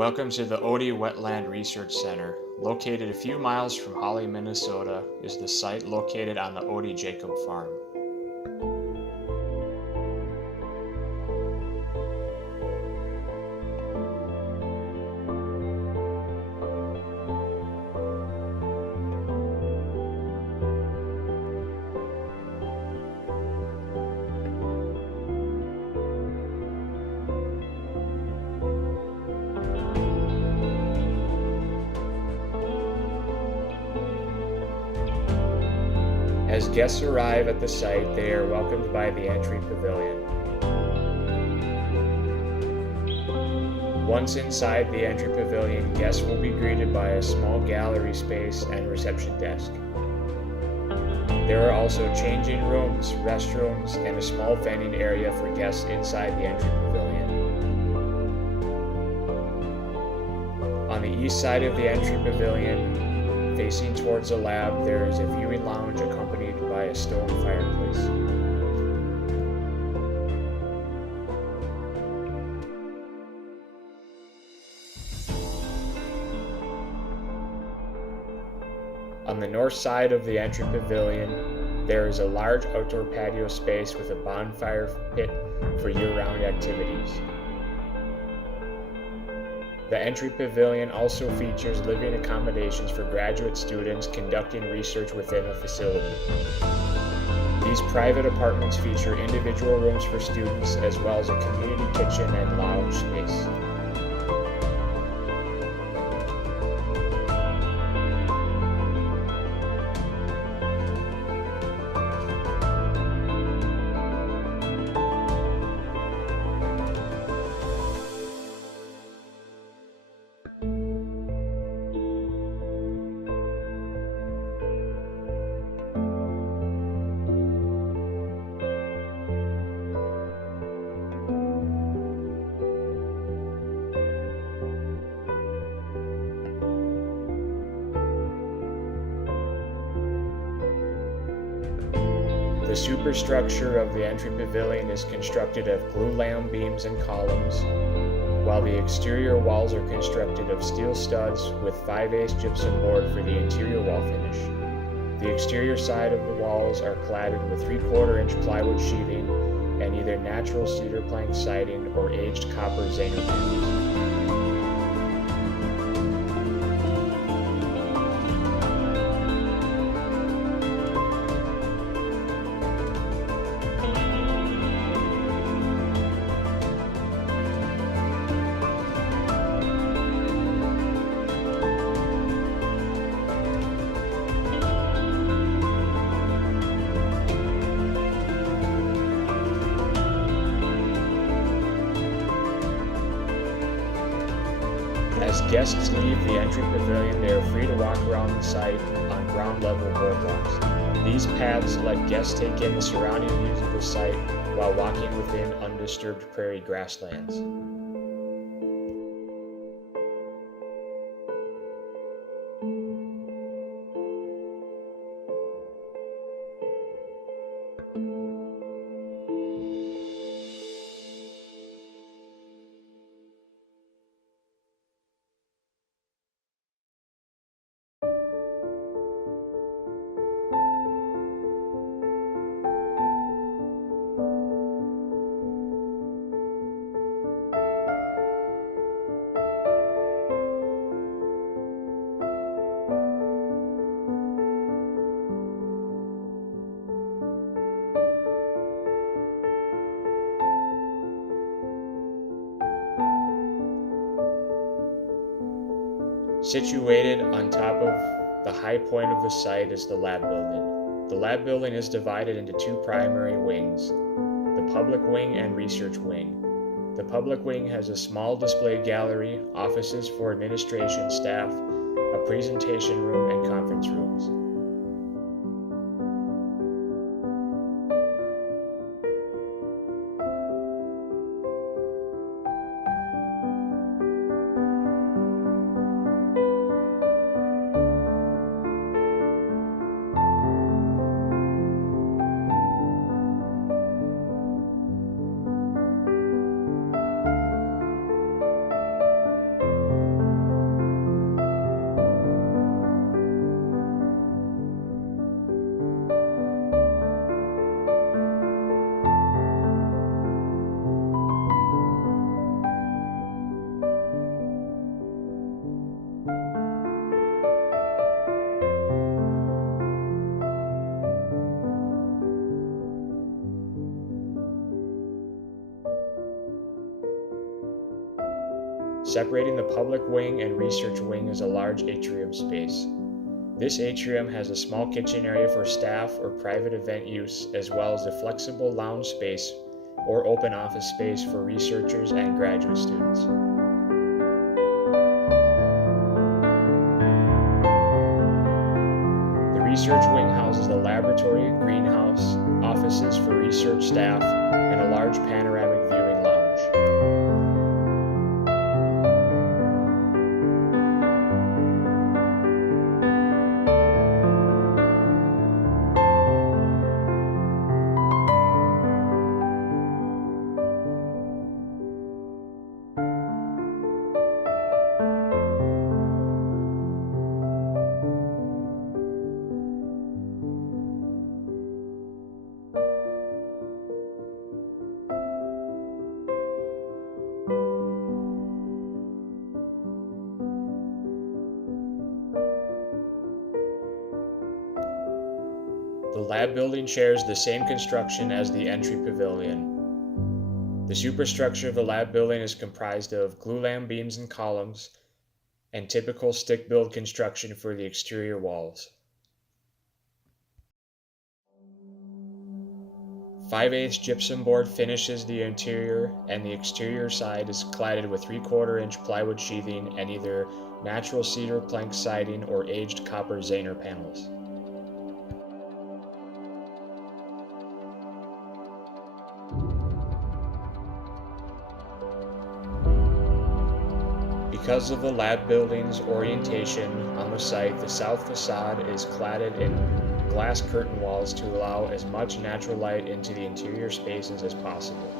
Welcome to the Otte Wetland Research Center. Located a few miles from Holly, Minnesota, is the site located on the Otte Jacob Farm. As guests arrive at the site, they are welcomed by the entry pavilion. Once inside the entry pavilion, guests will be greeted by a small gallery space and reception desk. There are also changing rooms, restrooms, and a small vending area for guests inside the entry pavilion. On the east side of the entry pavilion, facing towards the lab, there is a viewing lounge accompanied by a stone fireplace. On the north side of the entry pavilion, there is a large outdoor patio space with a bonfire pit for year-round activities. The entry pavilion also features living accommodations for graduate students conducting research within the facility. These private apartments feature individual rooms for students as well as a community kitchen and lounge space. The superstructure of the entry pavilion is constructed of glulam beams and columns, while the exterior walls are constructed of steel studs with 5/8 gypsum board for the interior wall finish. The exterior side of the walls are cladded with 3/4-inch plywood sheathing and either natural cedar plank siding or aged copper Zaner panels. As guests leave the entry pavilion, they are free to walk around the site on ground level boardwalks. These paths let guests take in the surrounding views of the site while walking within undisturbed prairie grasslands. Situated on top of the high point of the site is the lab building. The lab building is divided into two primary wings, the public wing and research wing. The public wing has a small display gallery, offices for administration staff, a presentation room, and conference rooms. Separating the public wing and research wing is a large atrium space. This atrium has a small kitchen area for staff or private event use, as well as a flexible lounge space or open office space for researchers and graduate students. The research wing houses a laboratory, greenhouse, offices for research staff, and a large panoramic viewing lounge. The lab building shares the same construction as the entry pavilion. The superstructure of the lab building is comprised of glulam beams and columns, and typical stick-build construction for the exterior walls. 5/8 gypsum board finishes the interior, and the exterior side is cladded with 3/4-inch plywood sheathing and either natural cedar plank siding or aged copper Zaner panels. Because of the lab building's orientation on the site, the south facade is cladded in glass curtain walls to allow as much natural light into the interior spaces as possible.